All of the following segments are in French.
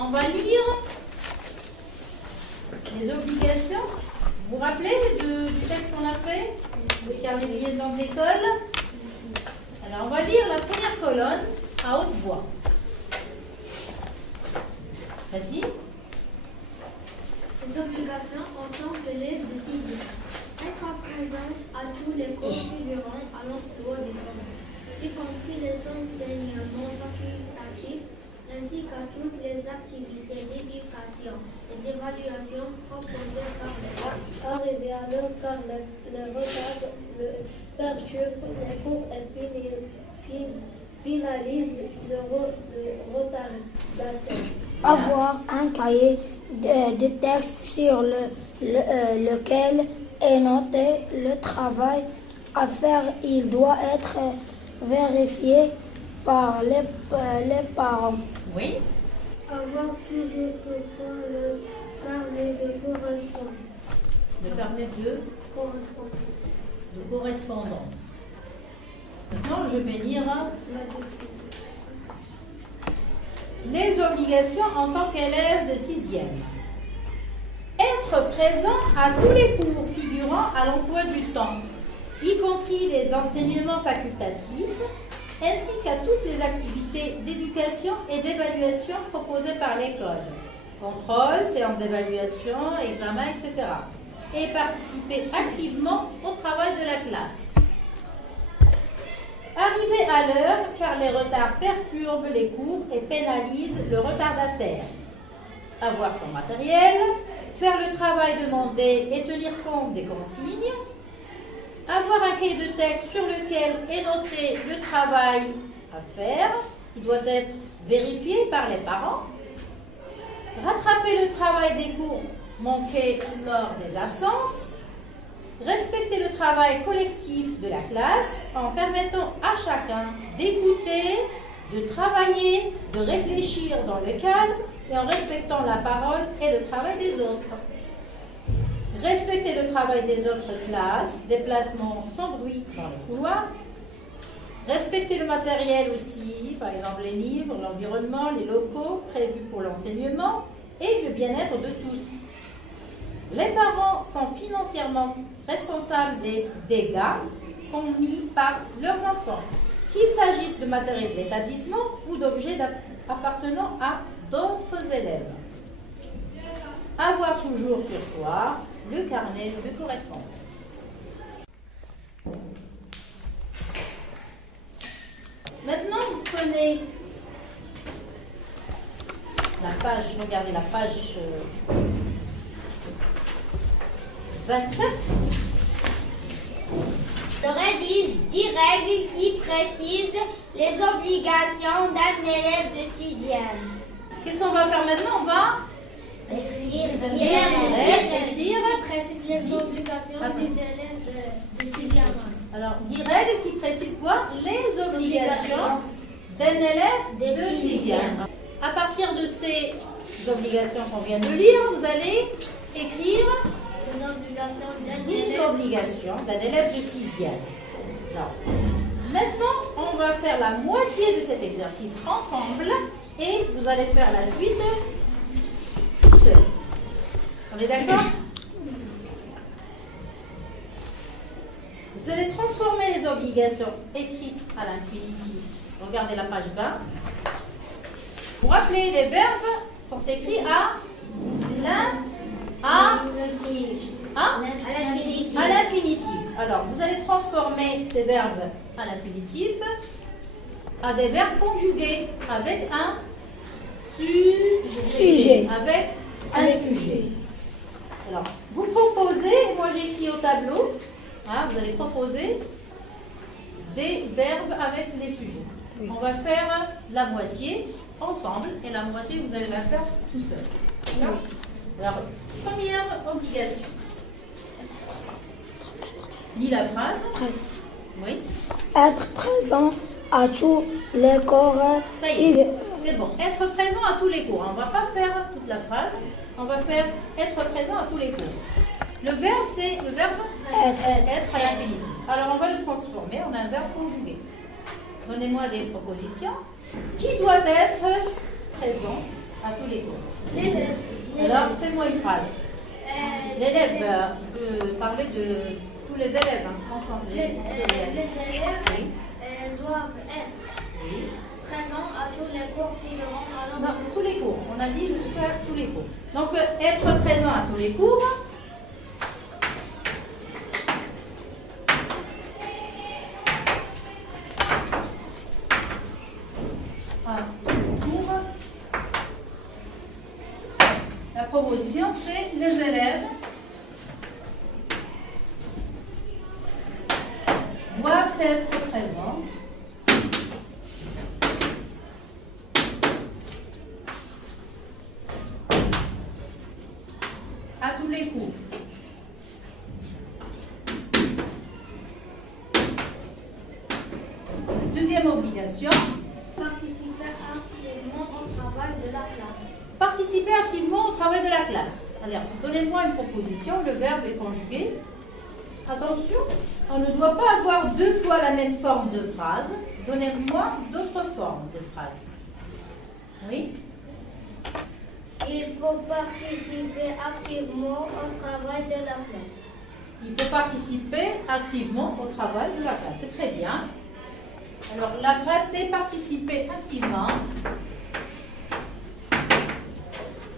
on va lire les obligations. Vous vous rappelez du texte qu'on a fait, le carnet de liaison de l'école? Alors, on va lire la première colonne à haute voix. Vas-y. Les obligations en tant qu'élève de 6e. Être présent à tous les cours figurant à l'emploi du temps, y compris les enseignements facultatifs, ainsi qu'à toutes les activités d'éducation et d'évaluation proposées par l'État. Arriver à l'heure car le retard le perturbe les cours et pénalise le retardateur. Avoir un cahier de texte sur lequel est noté le travail à faire. Il doit être vérifié par les parents. Oui. Avoir toujours pour le carnet de correspondance. Le carnet de correspondance. Maintenant, je vais lire les obligations en tant qu'élève de 6e. Être présent à tous les cours figurant à l'emploi du temps, y compris les enseignements facultatifs, ainsi qu'à toutes les activités d'éducation et d'évaluation proposées par l'école. Contrôle, séances d'évaluation, examen, etc. Et participer activement au travail de la classe. Arriver à l'heure car les retards perturbent les cours et pénalisent le retardataire. Avoir son matériel, faire le travail demandé et tenir compte des consignes. Avoir un cahier de texte sur lequel est noté le travail à faire. Il doit être vérifié par les parents. Rattraper le travail des cours manqués lors des absences. Respecter le travail collectif de la classe en permettant à chacun d'écouter, de travailler, de réfléchir dans le calme et en respectant la parole et le travail des autres. Respecter le travail des autres classes, déplacements sans bruit dans les couloirs. Respecter le matériel aussi, par exemple les livres, l'environnement, les locaux prévus pour l'enseignement et le bien-être de tous. Les parents sont financièrement responsables des dégâts commis par leurs enfants, qu'il s'agisse de matériel de l'établissement ou d'objets appartenant à d'autres élèves. Avoir toujours sur soi le carnet de correspondance. Maintenant, vous prenez la page, regardez la page 27. J'aurais 10 règles qui précisent les obligations d'un élève de 6e. Qu'est-ce qu'on va faire maintenant? On va Écrire écrire. qui précise les obligations des élèves de 6e. Alors, 10 règles qui précisent quoi? Les obligations d'un élève de 6e. À partir de ces obligations qu'on vient de lire, vous allez écrire Les obligations d'un 10 élève. obligations d'un élève de 6e. Alors, maintenant, on va faire la moitié de cet exercice ensemble et vous allez faire la suite seul. On est d'accord? Vous allez transformer les obligations écrites à l'infinitif. Regardez la page 20. Vous vous rappelez, les verbes sont écrits à l'infinitif. Alors, vous allez transformer ces verbes à l'infinitif à des verbes conjugués avec un sujet. Avec un sujet. Alors, vous proposez, moi j'écris au tableau, vous allez proposer des verbes avec des sujets. Oui. On va faire la moitié ensemble et la moitié vous allez la faire tout seul. D'accord? Alors, première obligation. Lis la phrase. Oui. Être présent à tous les cours. Ça y est, c'est bon. Être présent à tous les cours. On ne va pas faire toute la phrase. On va faire être présent à tous les cours. Le verbe, c'est le verbe être à l'infinitif. Alors, on va le transformer en un verbe conjugué. Donnez-moi des propositions. Qui doit être présent à tous les cours. L'élève. Alors, fais-moi une phrase. L'élève, tu peux parler de tous les élèves ensemble. Les élèves Oui. doivent être Oui. présents à tous les cours figurant à Non, l'ensemble. tous les cours. On a dit jusqu'à tous les cours. Donc, être présent à tous les cours. Cours. La proposition, c'est les élèves doivent être présents à tous les cours. Deuxième obligation, Participer activement au travail de la classe. participer activement au travail de la classe. Alors, donnez-moi une proposition, le verbe est conjugué. Attention, on ne doit pas avoir deux fois la même forme de phrase. Donnez-moi d'autres formes de phrases. Oui? Il faut participer activement au travail de la classe. Il faut participer activement au travail de la classe. C'est très bien. Alors, la phrase, c'est participer activement.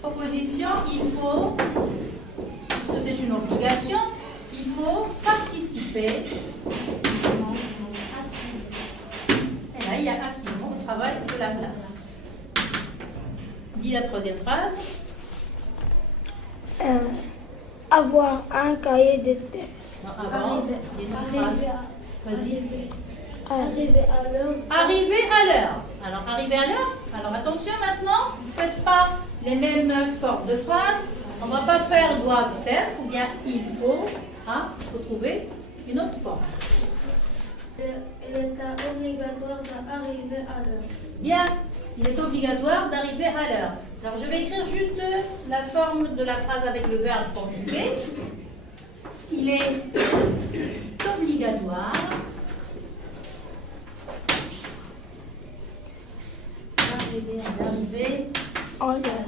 Proposition, il faut, puisque c'est une obligation, il faut participer. Et là, il y a activement au travail de la classe. Dis la troisième phrase. Avoir un cahier de texte. Non, avant, il y a une phrase. Vas-y. Arriver à l'heure. Arriver à l'heure. Alors, arriver à l'heure. Alors, attention maintenant, ne faites pas les mêmes formes de phrases. On ne va pas faire doivent être ou bien il faut. Hein, il faut trouver une autre forme. Il est obligatoire d'arriver à l'heure. Bien, il est obligatoire d'arriver à l'heure. Alors, je vais écrire juste la forme de la phrase avec le verbe conjugué. Il est obligatoire d'arriver En l'heure.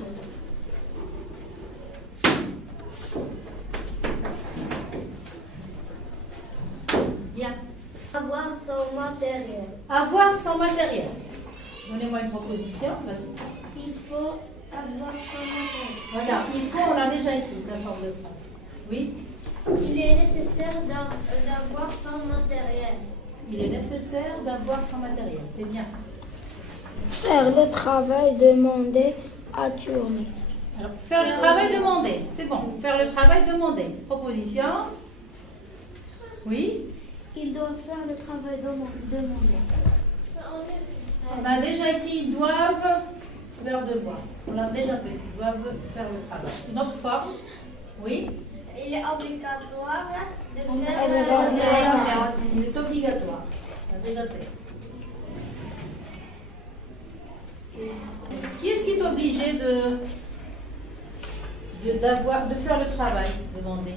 bien. Avoir son matériel. Avoir son matériel. Donnez-moi une proposition. Vas-y. Il faut avoir son matériel. Voilà, il faut, on l'a déjà écrit, la forme de phrase. Oui, Il est nécessaire d'avoir son matériel. il est nécessaire d'avoir son matériel. C'est bien. Faire le travail demandé à tourner. Alors, faire le travail demandé. C'est bon. Faire le travail demandé. Proposition. Oui. Il doit faire le travail demandé. On a déjà écrit ils doivent, verbe devoir. On l'a déjà fait. Ils doivent faire le travail. Une autre forme. Oui. Il est obligatoire de On a faire déjà fait. Il est obligatoire. On l'a déjà fait. Qui est-ce qui est obligé de faire le travail demandé?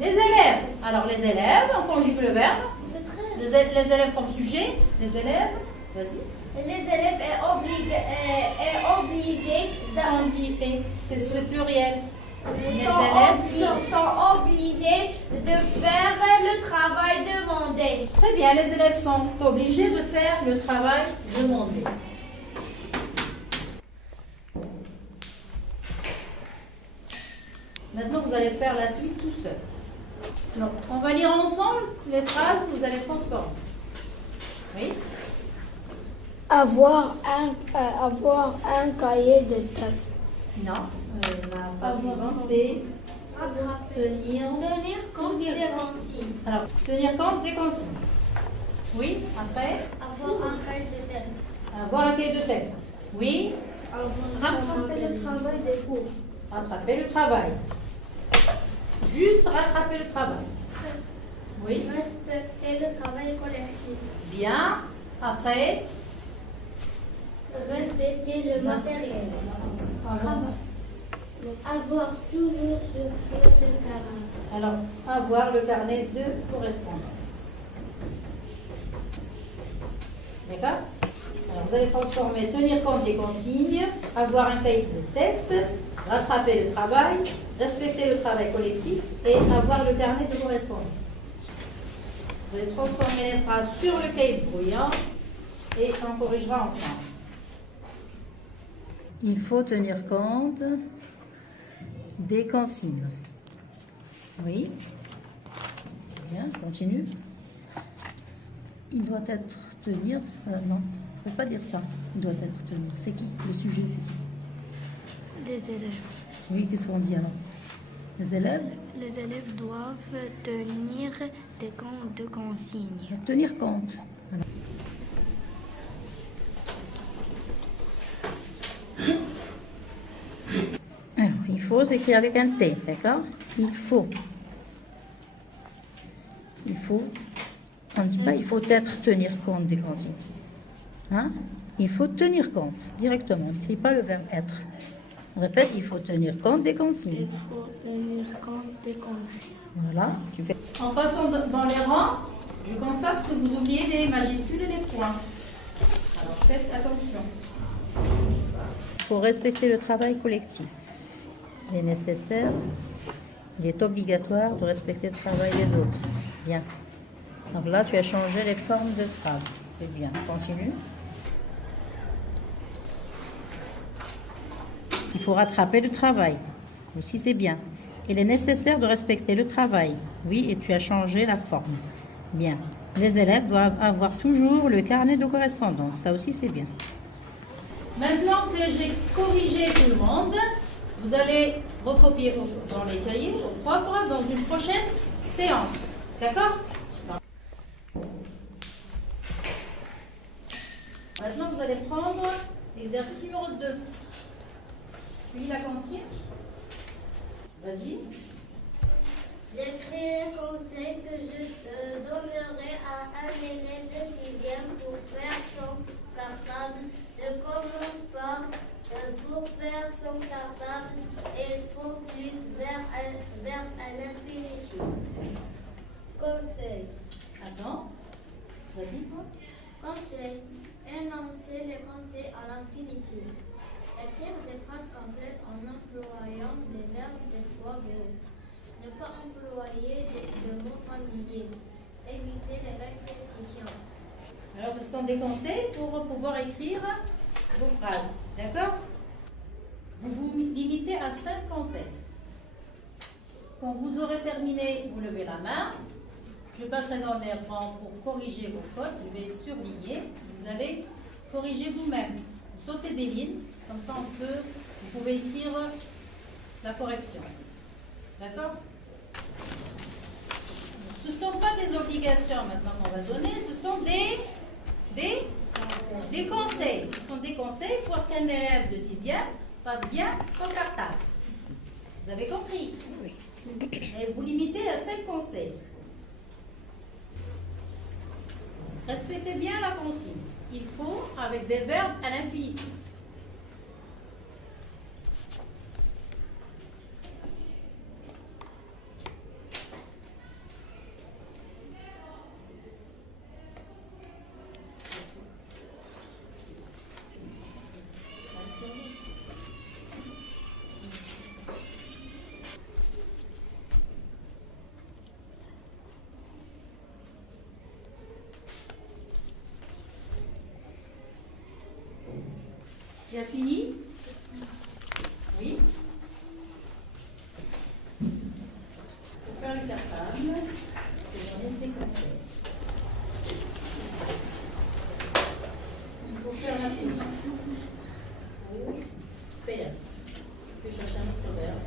Les élèves. Alors les élèves, on conjugue le verbe. Les élèves comme sujet. Les élèves. Vas-y. Les élèves est obligé On dit et, c'est le pluriel. Les sont obligés de faire le travail demandé. Très bien, les élèves sont obligés de faire le travail demandé. Maintenant, vous allez faire la suite tout seul. Donc, on va lire ensemble les phrases que vous allez transformer. Oui. Avoir un cahier de texte. Non. La phrase suivante, c'est tenir compte des consignes. Alors, tenir compte des consignes. Oui. Après, Avoir un cahier de texte. avoir un cahier de texte. Oui. Rattraper le travail des cours. Rattraper le travail. Juste rattraper le travail. Oui. Respecter le travail collectif. Bien. Après, Respecter le matériel. Avoir toujours sur le carnet. alors, avoir le carnet de correspondance. D'accord? Alors, vous allez transformer tenir compte des consignes, avoir un cahier de texte, rattraper le travail, respecter le travail collectif et avoir le carnet de correspondance. Vous allez transformer les phrases sur le cahier de brouillon et on corrigera ensemble. Il faut tenir compte des consignes. Oui. Bien, continue. Il doit être tenir. Non, on ne peut pas dire ça. Il doit être tenir. C'est qui? Le sujet, c'est qui? Les élèves. Oui, qu'est-ce qu'on dit alors? Les élèves? Les élèves doivent tenir des comptes de consignes. Tenir compte. Alors, il faut s'écrire avec un T, d'accord? Il faut. Il faut. On ne dit pas il faut être tenir compte des consignes. Hein? Il faut tenir compte directement. On n'écrit pas le verbe être. On répète, il faut tenir compte des consignes. Il faut tenir compte des consignes. Voilà. Tu fais. En passant dans les rangs, je constate que vous oubliez les majuscules et les points. Alors faites attention. Il faut respecter le travail collectif. Il est nécessaire, il est obligatoire de respecter le travail des autres. Bien. Donc là, tu as changé les formes de phrases. C'est bien. Continue. Il faut rattraper le travail. Aussi, c'est bien. Il est nécessaire de respecter le travail. Oui, et tu as changé la forme. Bien. Les élèves doivent avoir toujours le carnet de correspondance. Ça aussi, c'est bien. Maintenant que j'ai corrigé tout le monde, vous allez recopier dans les cahiers au propre dans une prochaine séance. D'accord? Maintenant, vous allez prendre l'exercice numéro 2. Puis la consigne. Vas-y. J'écris les conseils que je donnerai à un élève de 6e pour faire son cartable. Je commence par pour faire son cartable, il faut plus vers un infinitif. Conseil. Attends. Vas-y, toi. Conseil. Énoncer les conseils à l'infinitif. Écrire des phrases complètes en employant des verbes de 3 groupes. Ne pas employer de mots familiers. Éviter les répétitions. Alors, ce sont des conseils pour pouvoir écrire vos phrases. D'accord? Vous vous limitez à 5 conseils. Quand vous aurez terminé, vous levez la main. Je passerai dans les rangs pour corriger vos fautes. Je vais surligner. Vous allez corriger vous-même. Sautez des lignes. Comme ça, vous pouvez écrire la correction. D'accord? Ce ne sont pas des obligations maintenant qu'on va donner. Ce sont des conseils. Ce sont des conseils pour qu'un élève de 6e fasse bien son cartable. Vous avez compris? Oui. Et vous limitez à 5 conseils. Respectez bien la consigne. Il faut avec des verbes à l'infinitif. Tu as fini? Oui. Pour faire le cartable, je vais donner ces conseils. Il faut faire la pause. Pour faire. Je vais chercher un autre verbe.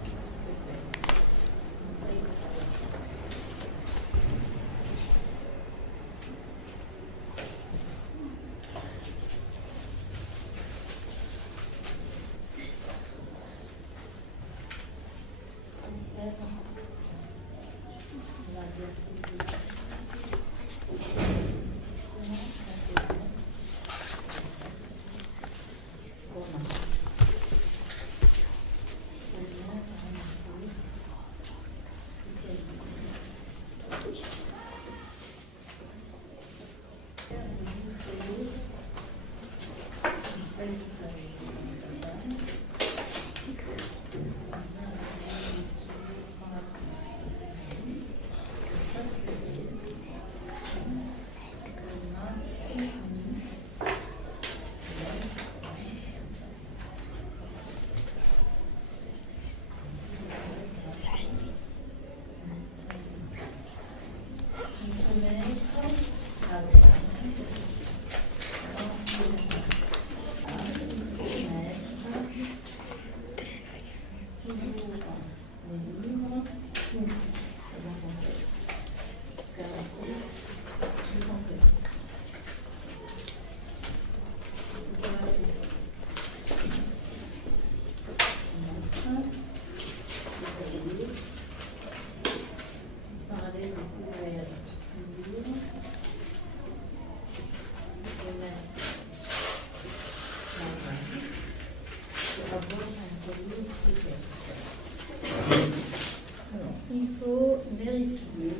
Il faut vérifier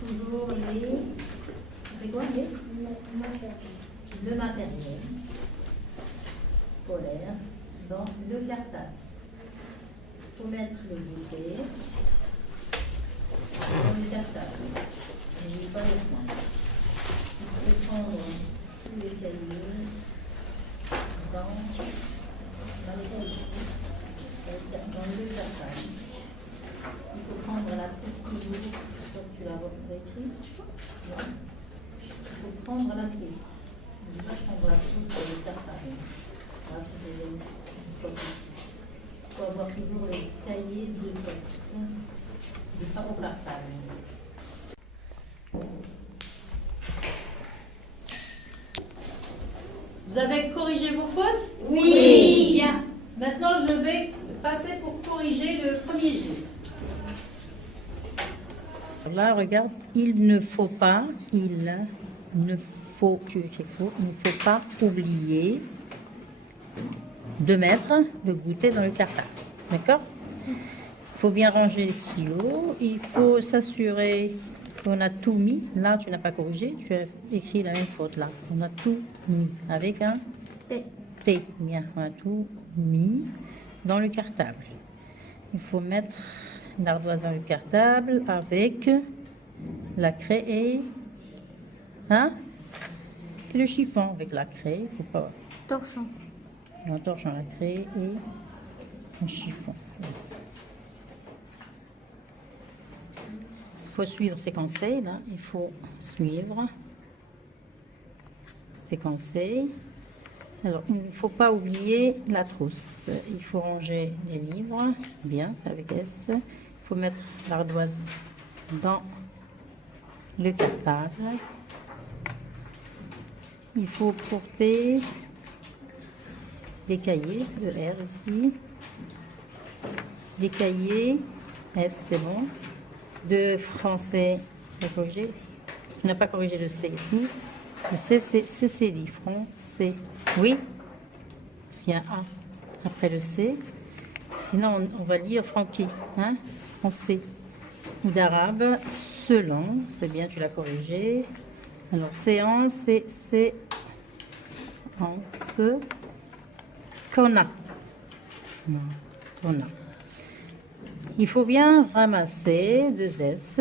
toujours les... C'est quoi les? Le matériel scolaire dans le cartable. Il faut mettre les goûters dans le cartable. N'oubliez pas les points. Il faut prendre tous les cahiers dans les cahiers, dans le cartable. Il faut prendre la trousse toujours, je sais pas si tu l'as écrit. Non. Il faut prendre la trousse. On va prendre la trousse pour le cartable. Voilà, c'est une fois ici. Il faut avoir toujours les cahiers de texte, de pas au cartable. Vous avez corrigé vos fautes? Oui. Bien. Maintenant, je vais passer pour corriger le premier jet. Là, regarde, il ne faut pas oublier de mettre le goûter dans le cartable. D'accord? Il faut bien ranger les stylos. Il faut s'assurer qu'on a tout mis. Là, tu n'as pas corrigé. Tu as écrit la même faute là. On a tout mis avec un T. Bien, on a tout mis dans le cartable. Il faut mettre l'ardoise dans le cartable avec la craie et le chiffon avec la craie. Il faut pas Torchon. en torchant la craie et un chiffon. Il faut suivre ces conseils là. Il faut suivre ces conseils. Alors, il ne faut pas oublier la trousse. Il faut ranger les livres. Bien, c'est avec S. Il faut mettre l'ardoise dans le cartable. Il faut porter des cahiers, ER ici. Des cahiers, S c'est bon. De français, tu as corrigé. Tu n'as pas corrigé le C ici. Le C c'est CCD, français. Oui, s'il y a un A après le C. Sinon, on va lire Francky, hein, en C. Ou d'arabe, selon, c'est bien, tu l'as corrigé. Alors, séance, c'est séance, qu'on a. Non, qu'on a. Il faut bien ramasser, 2 S,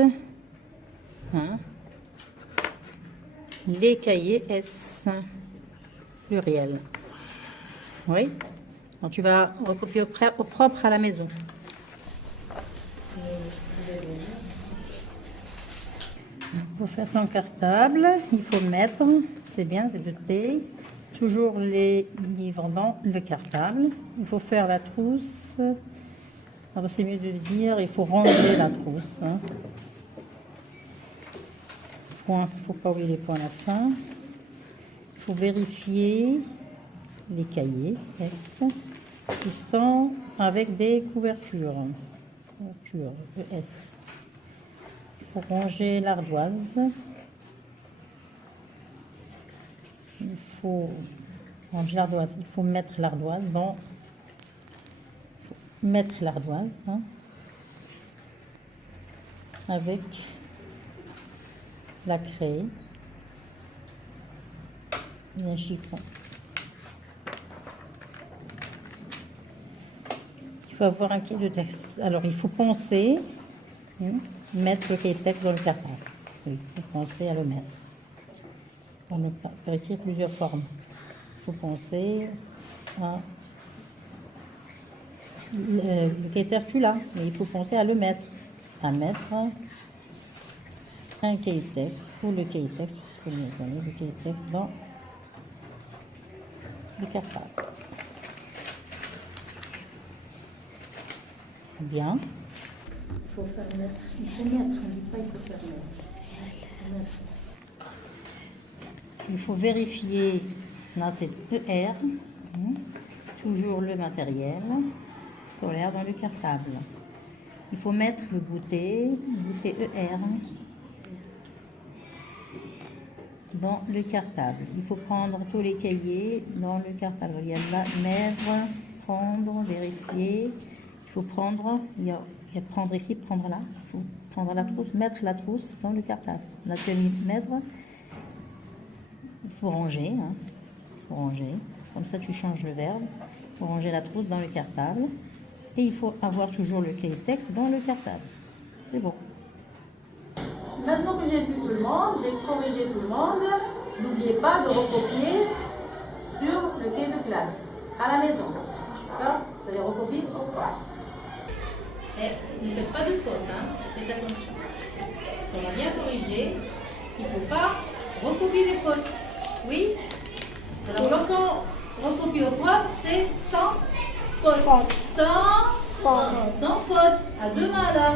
hein, les cahiers S, pluriel. Oui. Donc, tu vas recopier au propre à la maison. Pour faire son cartable, il faut mettre, c'est bien, c'est de T, toujours les livres dans le cartable. Il faut faire la trousse. Alors c'est mieux de le dire, il faut ranger la trousse. Hein. Point, il ne faut pas oublier les points à la fin. Il faut vérifier les cahiers S qui sont avec des couvertures. Couverture ES. Il faut ranger l'ardoise. Il faut ranger l'ardoise. Il faut mettre l'ardoise dans. Mettre l'ardoise hein, avec la craie et un chiffon. Il faut avoir un cahier de texte. Alors, il faut penser, mettre le cahier de texte dans le cartable. Oui, il faut penser à le mettre. On peut écrire plusieurs formes. Il faut penser à... Le cahier de texte, tu l'as, mais il faut penser à le mettre. À mettre un cahier de texte, ou le cahier de texte, parce que le cahier de texte dans le cartable. Bien. Il faut faire mettre. Il faut mettre, on ne dit pas il faut faire mettre. Il faut vérifier, là c'est ER, toujours le matériel scolaire dans le cartable. Il faut mettre le goûter ER dans le cartable. Il faut prendre tous les cahiers dans le cartable. Il y a là, mettre, prendre, vérifier. Il faut prendre, il y a prendre ici, prendre là. Il faut prendre la trousse, mettre la trousse dans le cartable. La tenue, mettre. Il faut ranger, il faut ranger. Comme ça, tu changes le verbe. Il faut ranger la trousse dans le cartable. Et il faut avoir toujours le cahier de texte dans le cartable. C'est bon. Maintenant que j'ai vu tout le monde, j'ai corrigé tout le monde, n'oubliez pas de recopier sur le cahier de classe, à la maison. D'accord? Vous allez recopier au revoir. Et ne faites pas de faute, faites attention. Si on a bien corrigé, il ne faut pas recopier des fautes. Oui? Alors lorsqu'on recopie au propre, c'est sans faute. Sans faute. À deux mains là.